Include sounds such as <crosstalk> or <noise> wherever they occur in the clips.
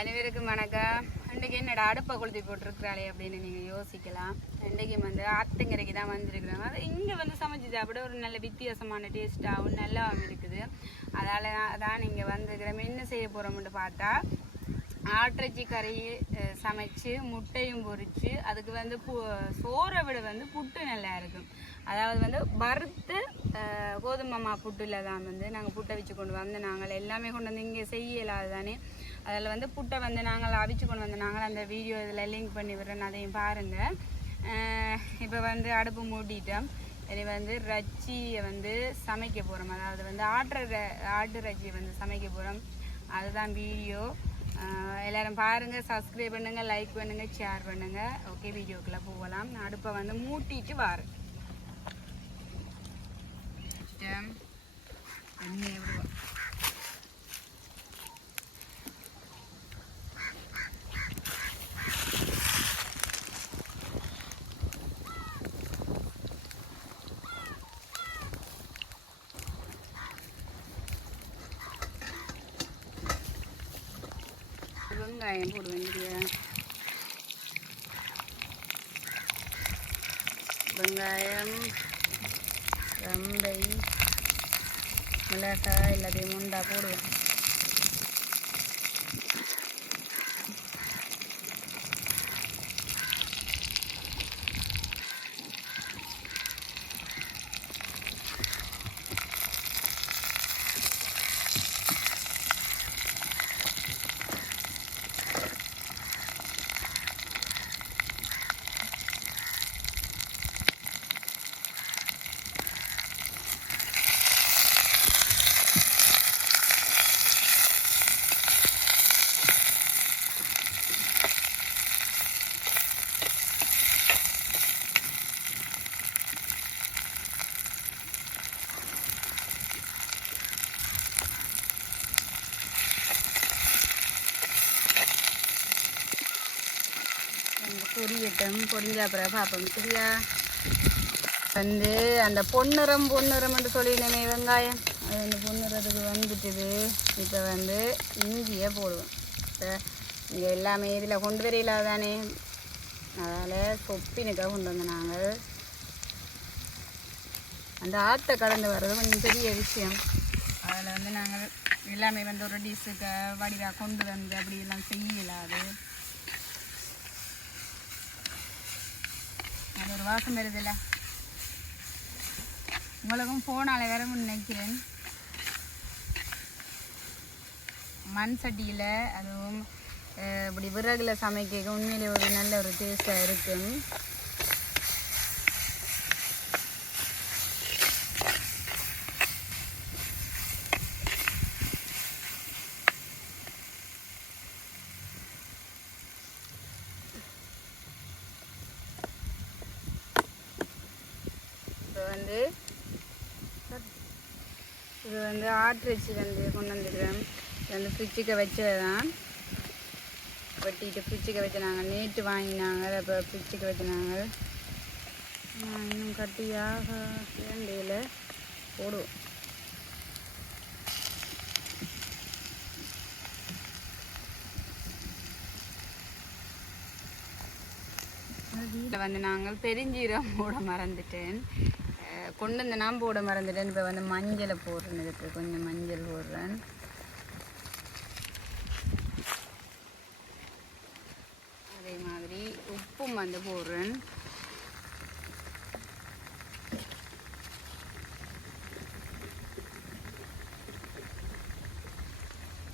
அனைவருக்கும் வணக்கம். இன்றைக்கி என்னடா அடுப்பை கொளுத்தி போட்டிருக்கிறாளே அப்படின்னு நீங்கள் யோசிக்கலாம். இன்றைக்கு வந்து ஆத்தங்கரைக்கு தான் வந்திருக்கிறாங்க அது இங்கே வந்து சமைச்சு சாப்பிட ஒரு நல்ல வித்தியாசமான டேஸ்ட்டாகவும் நல்லாவும் இருக்குது. அதால் தான் நீங்கள் வந்துருக்கிறோம். என்ன செய்ய போகிறோம்னு பார்த்தா ஆற்றச்சி கறி சமைச்சு முட்டையும் பொறிச்சு அதுக்கு வந்து பு சோறை விட வந்து புட்டு நல்லா இருக்கும். அதாவது வந்து வறுத்து கோதுமை மா புட்டில் தான் வந்து நாங்கள் புட்டை வச்சு கொண்டு வந்து நாங்கள் எல்லாமே கொண்டு வந்து இங்கே செய்யலாது தானே. அதில் வந்து புட்டை வந்து நாங்கள் அவிச்சு கொண்டு வந்து நாங்கள் அந்த வீடியோ இதில் லிங்க் பண்ணி விடுறேன் அதையும் பாருங்கள் இப்போ வந்து அடுப்பு மூடிட்டோம். இனி வந்து ரச்சியை வந்து சமைக்க போகிறோம் அதாவது வந்து ஆட்டுற ர- ஆட்டு ரச்சியை வந்து சமைக்க போகிறோம் அதுதான் வீடியோ எல்லோரும் பாருங்கள் சப்ஸ்கிரைப் பண்ணுங்கள் லைக் பண்ணுங்கள் ஷேர் பண்ணுங்கள் ஓகே வீடியோக்குள்ளே போகலாம். அடுப்பை வந்து மூட்டிட்டு வாரேன் எண்ணெய் விடுவோம் வெங்காயம் போடுவேன் இல்லையா வெங்காயம் ரம்பை மிளகாய் எல்லாத்தையும் முண்டா போடுவேன் அந்த பொரியட்டும் பொடிஞ்சா அப்புறம் பார்ப்போம். சரியா? வந்து அந்த பொன்னிறம் என்று சொல்லினமே வெங்காயம். அது வந்து பொன்னிறத்துக்கு வந்துட்டுது. இப்போ வந்து இஞ்சியை போடுவோம். இப்போ இங்கே எல்லாமே இதில் கொண்டு வரையில தானே. அதால் சொப்பினுக்காக கொண்டு வந்த நாங்கள். அந்த ஆற்றை கடந்து வர்றது கொஞ்சம் பெரிய விஷயம். அதில் வந்து நாங்கள் எல்லாமே வந்து ஒரு டிஷ்ஷுக்கு வடிவாக கொண்டு வந்து அப்படியெல்லாம் செய்யலாது. அது ஒரு வாசம் வருதுல்ல. உங்களுக்கும் ஃபோனால் வர நினைக்கிறேன். மண் சட்டியில் அதுவும் அஹ், இப்படி விறகுல சமைக்க உண்மையிலே ஒரு நல்ல ஒரு டேஸ்ட்டாக இருக்கும் இப்போ வந்து இது வந்து வந்து கொண்டு வந்துடுறேன். இது வந்து ஃப்ரிட்ஜுக்கு வச்சது தான் வெட்டிட்டு ஃப்ரிட்ஜுக்கு வச்சு நேற்று வாங்கினாங்க. அப்போ ஃப்ரிட்ஜுக்கு வச்சுனாங்க நான் இன்னும் கட்டியாக வேண்டியில் போடுவோம். வீட்டில் வந்து நாங்கள் பெருஞ்சீரம் போட மறந்துட்டேன். கொண்டு வந்து நான் போட மறந்துட்டேன். இப்போ வந்து மஞ்சளை போடுறேன். இதுக்கு கொஞ்சம் மஞ்சள் போடுறேன். அதே மாதிரி உப்பும் வந்து போடுறேன்.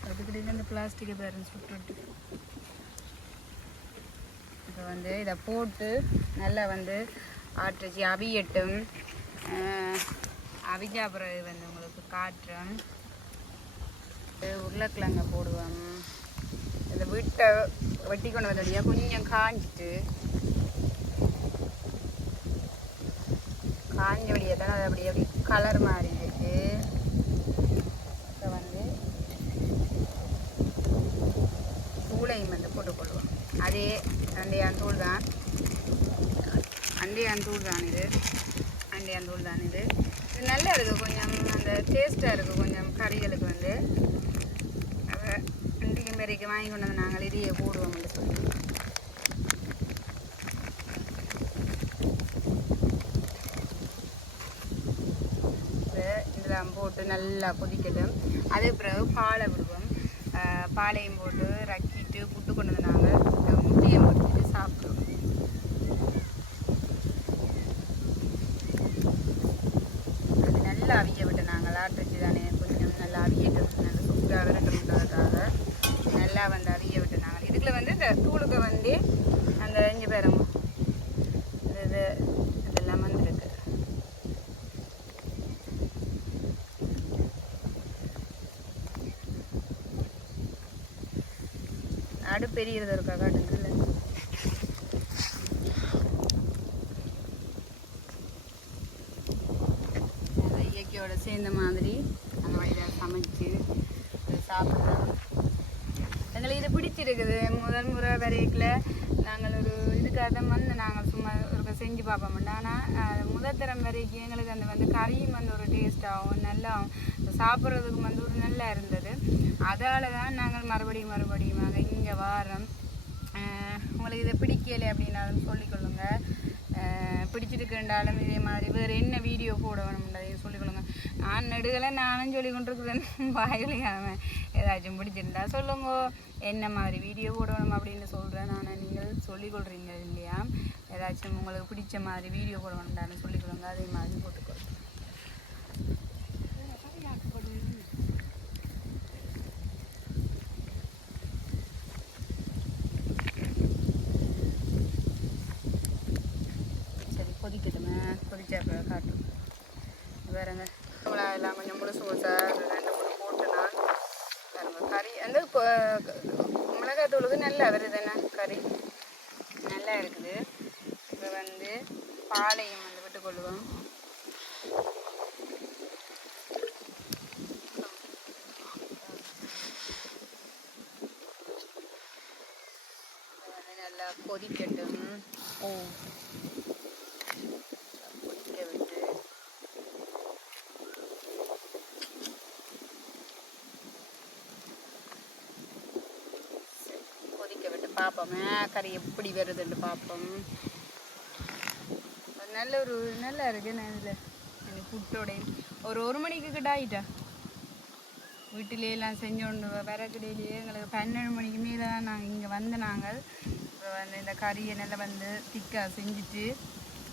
அதுக்கிட்ட அந்த பிளாஸ்டிக்கை பேரன் சுட்டு இப்போ வந்து இதை போட்டு நல்லா வந்து ஆட்டுச்சு. அவியட்டும். அஹ் பிறகு வந்து உங்களுக்கு காட்டுறோம் இது உருளைக்கிழங்க போடுவோம் இந்த வீட்டை வெட்டி கொண்டு வந்தோடைய கொஞ்சம் காஞ்சிட்டு காஞ்சபடியே தான் அது அப்படியே அப்படி கலர் மாறி இருக்கு. இப்போ வந்து தூளையும் வந்து போட்டுக்கொள்வோம். அதே அண்டையான் தூள் தான். அண்டையான் தூள் தான் இது. அண்டையான் தூள் தான் இது. இது நல்லா இருக்குது கொஞ்சம் அந்த டேஸ்ட்டாக இருக்குது கொஞ்சம் கறிகளுக்கு வந்து. அதை மாரிக்கு வாங்கி கொண்டு வந்து நாங்கள் இதையே போடுவோம் சொல்லி. இதெல்லாம் போட்டு நல்லா கொதிக்கட்டும். அது பிறகு பாலை விடுவோம். பாலையும் போட்டு ரக்கிட்டு புட்டு கொண்டு வந்து நாங்கள் முட்டையும் போட்டு சாப்பிடுவோம் அது நல்லா அவிய விட்டு நாங்கள் ஆட்டுச்சு தானே கொஞ்சம் நல்லா அவியட்டும் நல்லா சூப்பராக விரட்டும்ன்றதுக்காக நல்லா வந்து அவிய விட்டு நாங்கள் இதுக்குள்ள வந்து இந்த தூளுக்கு வந்து அந்த இஞ்சி பேரும் இது இதெல்லாம் வந்துருக்கு. அடுப்பு எரியறது இருக்கா காட்டு அந்த இயற்கையோட சேர்ந்த மாதிரி அந்த வழியில் சமைச்சு இதை சாப்பிட்றோம் எங்களுக்கு இது பிடிச்சிருக்குது முதல் முறை வரைக்கில் நாங்கள் ஒரு இதுக்காக தான் வந்து நாங்கள் சும்மா ஒரு செஞ்சு பார்ப்போம் ஆனால் முதல் தரம் இருந்தது அந்த வந்து கறியும் வந்து ஒரு டேஸ்ட்டாகவும் நல்லா சாப்பிட்றதுக்கு வந்து ஒரு நல்லா இருந்தது. அதால தான் நாங்கள் மறுபடியும் மறுபடியும் இங்கே வாரம். உங்களுக்கு இதை பிடிக்கலை அப்படின்னாலும் சொல்லிக்கொள்ளுங்க ஆஹ் பிடிச்சிருக்குன்றாலும் இதே மாதிரி வேறு என்ன வீடியோ போட வேணும்ன்றதையும் சொல்லிக்கொள்ளுங்க நான் நெடுகளை நானும் சொல்லி கொண்டிருக்கிறேன். <laughs> வாயிலையாமல் ஏதாச்சும் பிடிச்சிருந்தா சொல்லுங்க. என்ன மாதிரி வீடியோ போடணும் அப்படின்னு சொல்கிறேன் நான் நீங்கள் சொல்லிக்கொள்கிறீங்க இல்லையா? ஏதாச்சும் உங்களுக்கு பிடிச்ச மாதிரி வீடியோ போட வேண்டாம்னு சொல்லிக்கொள்ளுங்க அதே மாதிரி போட்டுக்கொள்ளுங்க சரி கொதிக்கட்டுமே. கொதிச்சா அப்புறம் காட்டும். வேறங்க. மிளகாய் எல்லாம் கொஞ்சம் முழுசு ஊசாக ரெண்டு மூணு போட்டுனா கறி அந்த மிளகாய் தூளுக்கு நல்லா வருது என்ன கறி? நல்லா இருக்குது. வந்து பாலையும் வந்து விட்டுக்கொள்வோம் நல்லா கொதிக்கட்டும். ஓ. கொதிக்க விட்டு கொதிக்க விட்டு பார்ப்போமே கறி எப்படி வருதுன்னு பார்ப்போம். நல்ல ஒரு நல்லா இருக்கு நல்ல எனக்கு புட்டோடையும் ஒரு ஒரு மணிக்கு கிட்ட ஆயிட்டா? வீட்டிலே எல்லாம் செஞ்சோண்டு விறகுடையிலேயே எங்களுக்கு பன்னெண்டு மணிக்கு மேலே தான் நாங்கள் இங்கே வந்து நாங்கள் இப்போ வந்து இந்த கறியை நல்லா வந்து திக்காக செஞ்சுட்டு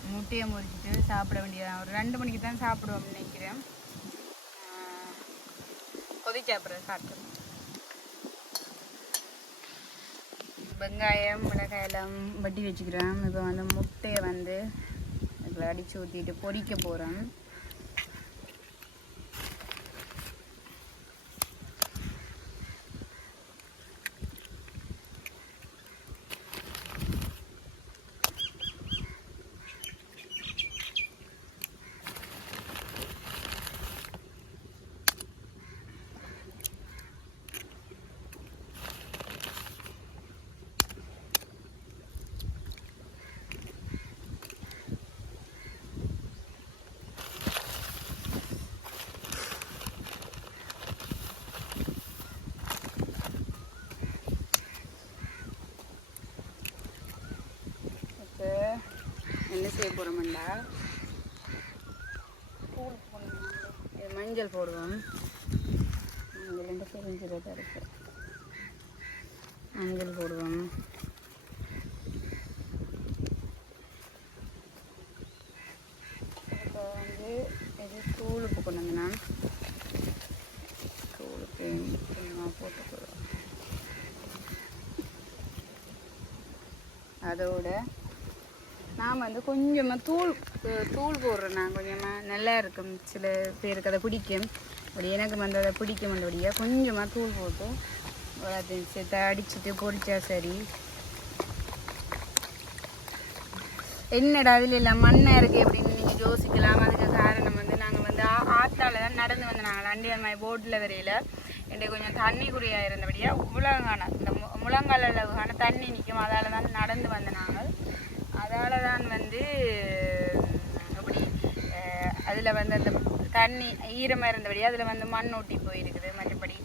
முட்டையை முறிச்சிட்டு சாப்பிட வேண்டியதான் ஒரு ரெண்டு மணிக்கு தான் சாப்பிடுவோம் நினைக்கிறேன். கொதிச்சு அப்புறம் சாப்பிட்டோம் வெங்காயம் மிளகாய் எல்லாம் வட்டி வச்சுக்கிறோம் இப்போ வந்து முட்டையை வந்து அடித்து ஊற்றிட்டு பொறிக்க போகிறோம் இப்போ என்ன செய்ய போகிறோம்டா தூள் மஞ்சள் போடுவோம். மஞ்சள் ரெண்டு செரிஞ்சதாக இருக்கு மஞ்சள் போடுவோம். இப்போ வந்து இது தூளுப்பு கொண்டு வந்தேன்னா தூளுப்பு கொஞ்சமாக போட்டுக்கிறோம் அதோட நான் வந்து கொஞ்சமாக தூள் தூள் போடுறேன் நான் கொஞ்சமாக நல்லா இருக்கும். சில பேருக்கு அதை பிடிக்கும். அப்படி எனக்கு வந்து அதை பிடிக்கும் வந்தபடியாக கொஞ்சமாக தூள் போட்டு அதை சேர்த்து அடிச்சுட்டு பொடிச்சா சரி. என்னடா அதில் எல்லாம் மண்ணாக இருக்குது அப்படின்னு நீங்கள் யோசிக்கலாம். அதுக்கு காரணம் வந்து நாங்கள் வந்து ஆ- ஆத்தால தான் நடந்து வந்து நாங்கள் அண்டியம்மாய் போட்டில் வரையில் என்கிட்ட கொஞ்சம் தண்ணி குறியாக இருந்தபடியாக முழங்கான இந்த மு- முழங்கால் அளவுக்கான தண்ணி நிற்கும் அதால் தான் நடந்து வந்த நாங்கள் அதால் தான் வந்து அப்படி அதில் வந்து அந்த தண்ணி ஈரமாக இருந்தபடி அதில் வந்து மண் ஒட்டி போயிருக்குது. மற்றபடி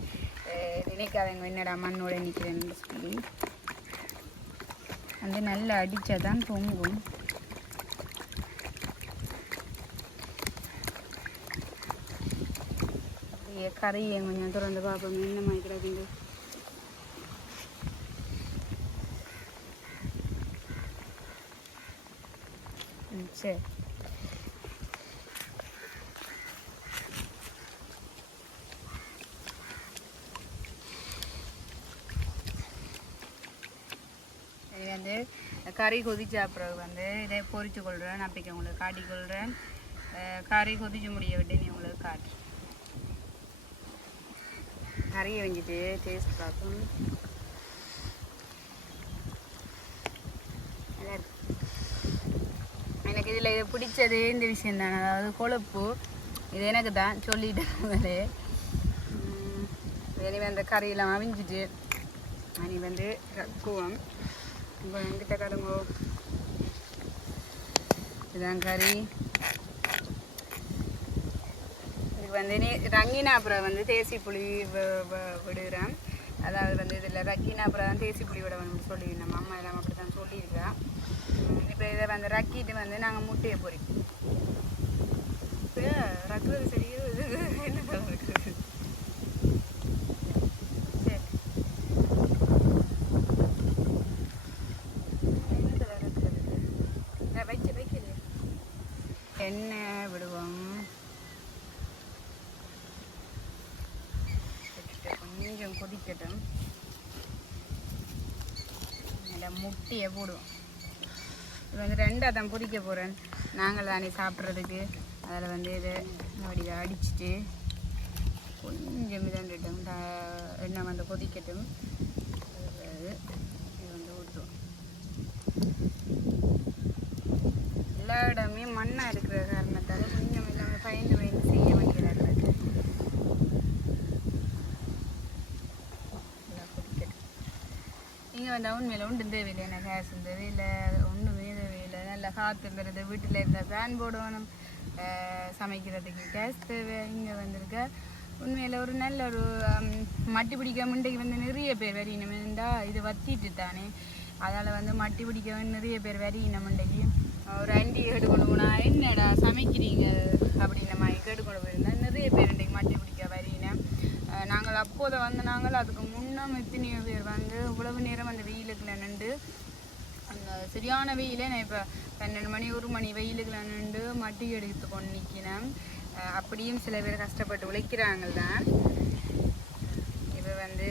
நினைக்காதவங்க என்னடா மண்ணோட நிற்கிறேன்னு சொல்லி. வந்து நல்லா அடித்தா தான் பொங்கும் அப்படியே கரையை கொஞ்சம் திறந்து பார்ப்போம் என்ன மாதிரி கிடக்குது. ம், சரி இது வந்து கறி கொதிச்ச அப்புறம் வந்து இதை பொறிச்சு கொள்கிறேன் அப்படி உங்களுக்கு காட்டி கொள்கிறேன் கறி கொதிச்சு முடிய விட்டு நீ உங்களுக்கு காட்டு கறியை வெஞ்சிட்டு டேஸ்ட் பார்க்கும் எனக்கு இதில் இது பிடிச்சதே இந்த விஷயம் தானே. அதாவது கொழுப்பு. இது எனக்கு தான் சொல்லிட்டேன் முதலே இனி அந்த கறியெல்லாம் அவிஞ்சிட்டு இனி வந்து ரக்குவம் என்கிட்ட கடுங்கோ இதுதான் கறி. இதுக்கு வந்து நீ ரங்கினா அப்புறம் வந்து தேசி புளி வ- வ- விடுகிறேன் அதாவது வந்து இதில் ரக்கினா அப்புறம் தான் தேசி புளி விட வேணும்னு சொல்லியிருந்தோம் அம்மா எல்லாம் அப்படி தான் சொல்லியிருக்கா இப்போ இதை வந்து ரக்கிட்டு வந்து நாங்கள் முட்டையை பொரிப்போம் இப்போ ரக்குறது சரியோ <laughs> என்ன இருக்குது சரி என்ன colour இருக்குது? நான் வைக்க வைக்கலையே எண்ணெய் விடுவோம் விட்டுட்டு கொஞ்சம் கொதிக்கட்டும். அதில் முட்டையை போடுவோம். இது வந்து ரெண்டாக தான் பொரிக்க போகிறேன். நாங்கள் தானே சாப்பிட்றதுக்கு. அதில் வந்து இதை அப்படி இதை அடிச்சுட்டு கொஞ்சம் மிதண்டுட்டும் த- எண்ணெய் வந்து கொதிக்கட்டும். அது இது வந்து ஊற்றுவோம். எல்லா இடமே மண்ணாக இருக்கிற காரணத்தால் கொஞ்சம் எல்லாமே பயந்து பயந்து செய்ய வேண்டியதாக இருக்குது நல்லா கொதிக்கட்டும் இங்கே வந்தால் உண்மையில் ஒன்றும் தேவையில்லை. எனக்கு கேஸ் தேவையில்லை. ஒன்றுமே தேவையில்லை. நல்லா காற்று வருது வீட்டில் இருந்த ஃபேன் போடணும் சமைக்கிறதுக்கு கேஸ் தேவை. இங்கே வந்திருக்க. உண்மையில் ஒரு நல்ல ஒரு மட்டி பிடிக்க முண்டைக்கு வந்து நிறைய பேர் வரையணுமெண்டா இது வத்திட்டு தானே. அதால் வந்து மட்டி பிடிக்க நிறைய பேர் வரையின முண்டைக்கு ஒரு அண்டி கேட்டுக்கொண்டு போனா என்னடா சமைக்கிறீங்க? அப்படின்ற மாதிரி கேட்டுக்கொண்டு போயிருந்தேன். நிறைய பேர் இன்றைக்கு மட்டி பிடிக்க வரையினேன் நாங்கள் அப்போதை வந்து நாங்கள் அதுக்கு முன் முன்னம் எத்தனையோ பேர் வந்து இவ்வளவு நேரம் அந்த வெயிலுக்குள்ள நின்று அந்த சரியான வெயிலே நான் இப்போ பன்னெண்டு மணி ஒரு மணி வெயிலுக்குள்ள நின்று மட்டி எடுத்து கொண்டு நிற்கினேன் அப்படியும் சில பேர் கஷ்டப்பட்டு உழைக்கிறாங்க தான். இப்போ வந்து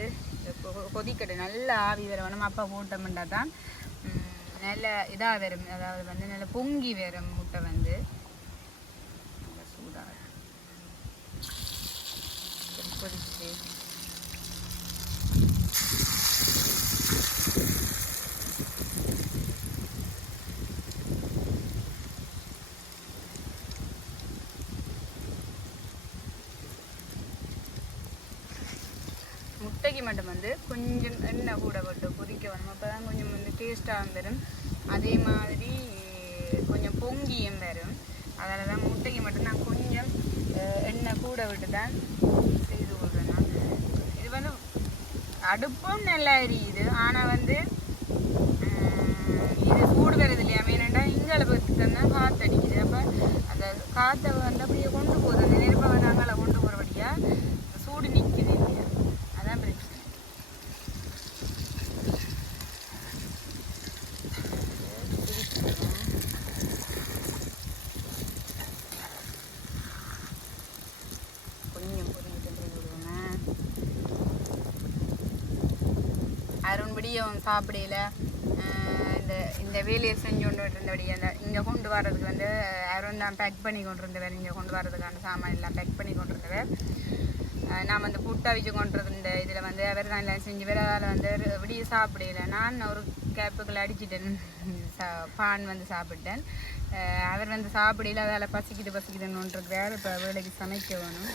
கொ- கொதிக்கட்டு நல்லா ஆவி வரணும் அப்பா போட்டோம்னா தான் நல்ல இதாக வரும் அதாவது வந்து நல்ல பொங்கி வரும் முட்டை வந்து நல்ல சூடாக கொதிச்சு முட்டைக்கு மட்டும் வந்து கொஞ்சம் எண்ணெய் கூட போட்டு கொதிக்க வேணும் அப்போ தான் கொஞ்சம் வந்து டேஸ்ட்டாக வரும். அதே மாதிரி கொஞ்சம் பொங்கியும் வரும். அதில் தான் முட்டைக்கு மட்டும் நான் கொஞ்சம் எண்ணெய் கூட விட்டு தான் செய்து கொள்கிறேன் நான் இது வந்து அடுப்பும் நல்லா எரியுது. ஆனால் வந்து இது சூடு வருது இல்லையா? மெயினாண்டா இங்கால பற்றி தான் காற்று அடிக்குது அப்போ அந்த காற்றை வந்து அப்படியே கொண்டு போகுது அந்த நெருப்பை வந்து அங்கால கொண்டு போகிறபடியாக சூடு நிற்குது இல்லையா அதான் பிரச்சனை கொஞ்சம் பொரியல் விடுவோங்க மதியம் சாப்பிடையில இந்த இந்த வேலையை செஞ்சு கொண்டு இருந்தபடி அந்த இங்கே கொண்டு வர்றதுக்கு வந்து அருண் தான் பேக் பண்ணி கொண்டு இருந்தவர் இங்கே கொண்டு வர்றதுக்கான சாமான் எல்லாம் பேக் பண்ணி கொண்டு இருந்தவர் நான் வந்து புட்டா வச்சு கொண்டு இந்த இதில் வந்து அவர் தான் எல்லாம் செஞ்சு வேறால் வந்து விடிய சாப்பிடையில. நான் ஒரு கேப்புக்குள்ள அடிச்சிட்டேன். சா- பான் வந்து சாப்பிட்டேன். அவர் வந்து சாப்பிடையில அதால் பசிக்குது பசிக்குதுன்னு இருக்கிறார் இப்போ வேலைக்கு சமைக்க வேணும்.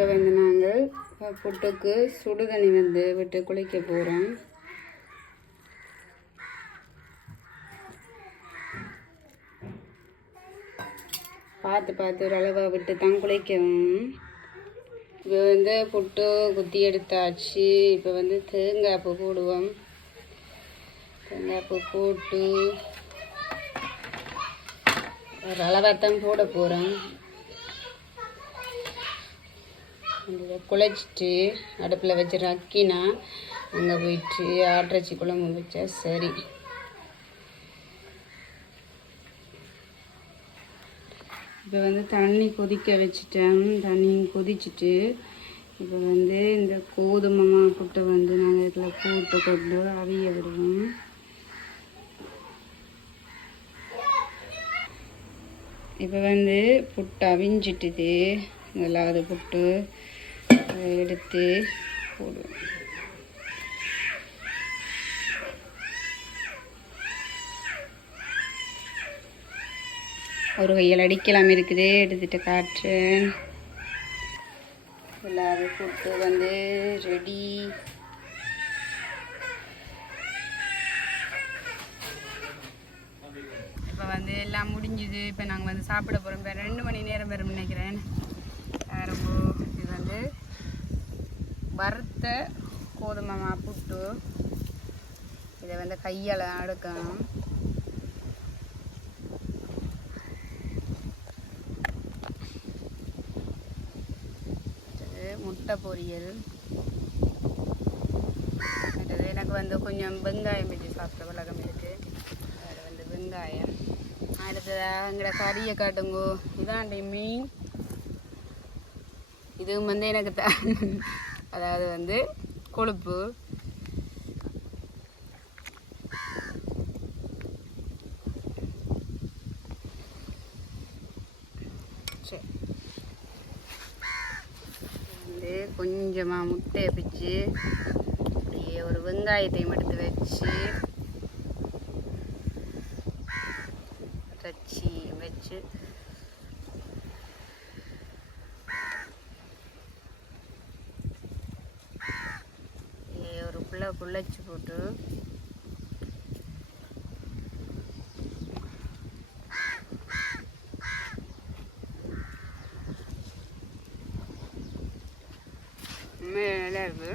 இப்போ வந்து நாங்கள் புட்டுக்கு சுடுதண்ணி வந்து விட்டு குளிக்க போகிறோம் பார்த்து பார்த்து ஒரு அளவை விட்டு தான் குளிக்கவும். இப்போ வந்து புட்டு குத்தி எடுத்தாச்சு. இப்போ வந்து தேங்காய் பூ போடுவோம். தேங்காய் பூ போட்டு ஒரு தான் போட போகிறோம் இதை குழைச்சிட்டு அடுப்பில் வச்சு ரக்கினா அங்கே போயிட்டு ஆட்டிறச்சி குழம்பு வச்சா சரி. இப்போ வந்து தண்ணி கொதிக்க வச்சுட்டேன். தண்ணி கொதிச்சிட்டு இப்போ வந்து இந்த கோதுமை மாவு வந்து நாங்கள் இதில் போட்டு கொண்டு அவிய விடுவோம். இப்போ வந்து புட்டு அவிஞ்சிட்டுது. முதலாவது புட்டு அதை எடுத்து போடுவோம் ஒரு கையில் அடிக்கலாம் இருக்குது. எடுத்துகிட்டு காட்டுறேன் எல்லோரும் கூப்பிட்டு வந்து ரெடி இப்போ வந்து எல்லாம் முடிஞ்சுது. இப்போ நாங்கள் வந்து சாப்பிட போகிறோம் இப்போ ரெண்டு மணி நேரம் வரும் நினைக்கிறேன் அஹ் ரொம்ப இது வந்து வறுத்த கோதுமை மா புட்டு. இதை வந்து கையால் அடுக்கணும் முட்டை பொரியல். அடுத்தது எனக்கு வந்து கொஞ்சம் வெங்காயம் வச்சு சாப்பிட்ட பழக்கம் இருக்குது அதில் வந்து வெங்காயம். அடுத்ததாக எங்களை கறியை காட்டுங்கோ. இதாண்டி மீன். இதுவும் வந்து எனக்கு த அதாவது வந்து கொழுப்பு. வந்து கொஞ்சமாக முட்டையை பிச்சு அப்படியே ஒரு வெங்காயத்தையும் எடுத்து வச்சு வச்சு வச்சு அப்படியே ஒரு புள்ள போட்டு. நல்லா இருக்கு.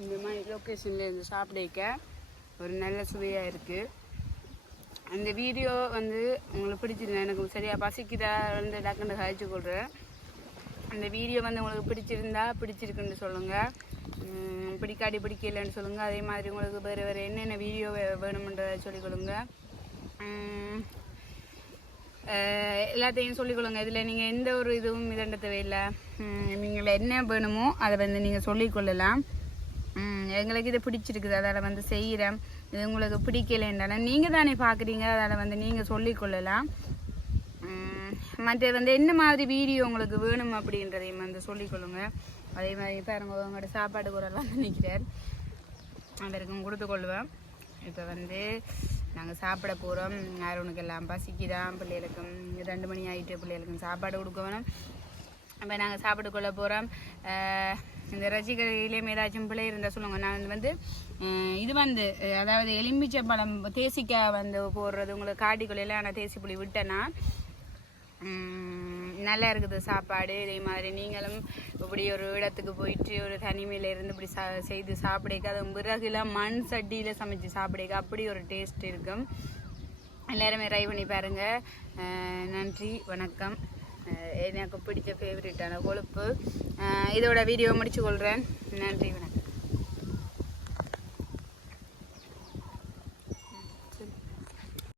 இந்த மாதிரி லொக்கேஷனில் இருந்து சாப்பிடிக்க ஒரு நல்ல சுவையாக இருக்குது அந்த வீடியோ வந்து உங்களுக்கு பிடிச்சிருந்தேன் எனக்கு சரியாக பசிக்குதா வந்து டக்குன்னு கழிச்சு கொள்கிறேன் அந்த வீடியோ வந்து உங்களுக்கு பிடிச்சிருந்தா பிடிச்சிருக்குன்னு சொல்லுங்கள் பிடிக்காடி பிடிக்கலன்னு சொல்லுங்கள் அதே மாதிரி உங்களுக்கு வேறு வேறு என்னென்ன வீடியோ வேணுமென்றதை சொல்லிக் கொடுங்க எல்லாத்தையும் சொல்லிக் கொடுங்க இதில் நீங்கள் எந்த ஒரு இதுவும் இதண்ட தேவையில்லை. நீங்கள் என்ன வேணுமோ அதை வந்து நீங்கள் சொல்லிக்கொள்ளலாம் கொள்ளலாம். எங்களுக்கு இதை பிடிச்சிருக்குது. அதால் வந்து செய்கிறேன் இது உங்களுக்கு பிடிக்கலைன்றாலும் நீங்கள் தானே பார்க்குறீங்க அதில் வந்து நீங்கள் சொல்லிக்கொள்ளலாம் மற்ற வந்து என்ன மாதிரி வீடியோ உங்களுக்கு வேணும் அப்படின்றதையும் வந்து சொல்லிக்கொள்ளுங்க அதே மாதிரி பாருங்க உங்களோட சாப்பாடு கூடலாம் நினைக்கிறார் அதற்கும் கொடுத்து கொள்வேன் இப்போ வந்து நாங்கள் சாப்பிட போகிறோம் யாருனுக்கு எல்லாம் பசிக்குதான் பிள்ளைகளுக்கும் ரெண்டு மணி ஆகிட்டு பிள்ளைகளுக்கும் சாப்பாடு கொடுக்க வேணும். அப்போ நாங்கள் சாப்பிட்டு கொள்ள போகிறோம் இந்த ரசிகர்களையும் ஏதாச்சும் பிள்ளை இருந்தால் சொல்லுங்க. நான் வந்து இது வந்து அதாவது எலுமிச்சை பழம் தேசிக்காய் வந்து போடுறது உங்களுக்கு காட்டிக்குள்ளையில நான் தேசி புளி விட்டேன்னா நல்லா இருக்குது சாப்பாடு. இதே மாதிரி நீங்களும் இப்படி ஒரு இடத்துக்கு போயிட்டு ஒரு தனிமையில் இருந்து இப்படி சா செய்து சாப்பிடுக்க அது பிறகுல மண் சட்டியில் சமைச்சு சாப்பிடக்க அப்படி ஒரு டேஸ்ட் இருக்கும். எல்லாருமே ட்ரை பண்ணி பாருங்கள் நன்றி. வணக்கம். எனக்கு பிடிச்ச ஃபேவரட்டான கொழுப்பு. இதோட வீடியோ முடிச்சு கொள்கிறேன் நன்றி வணக்கம்.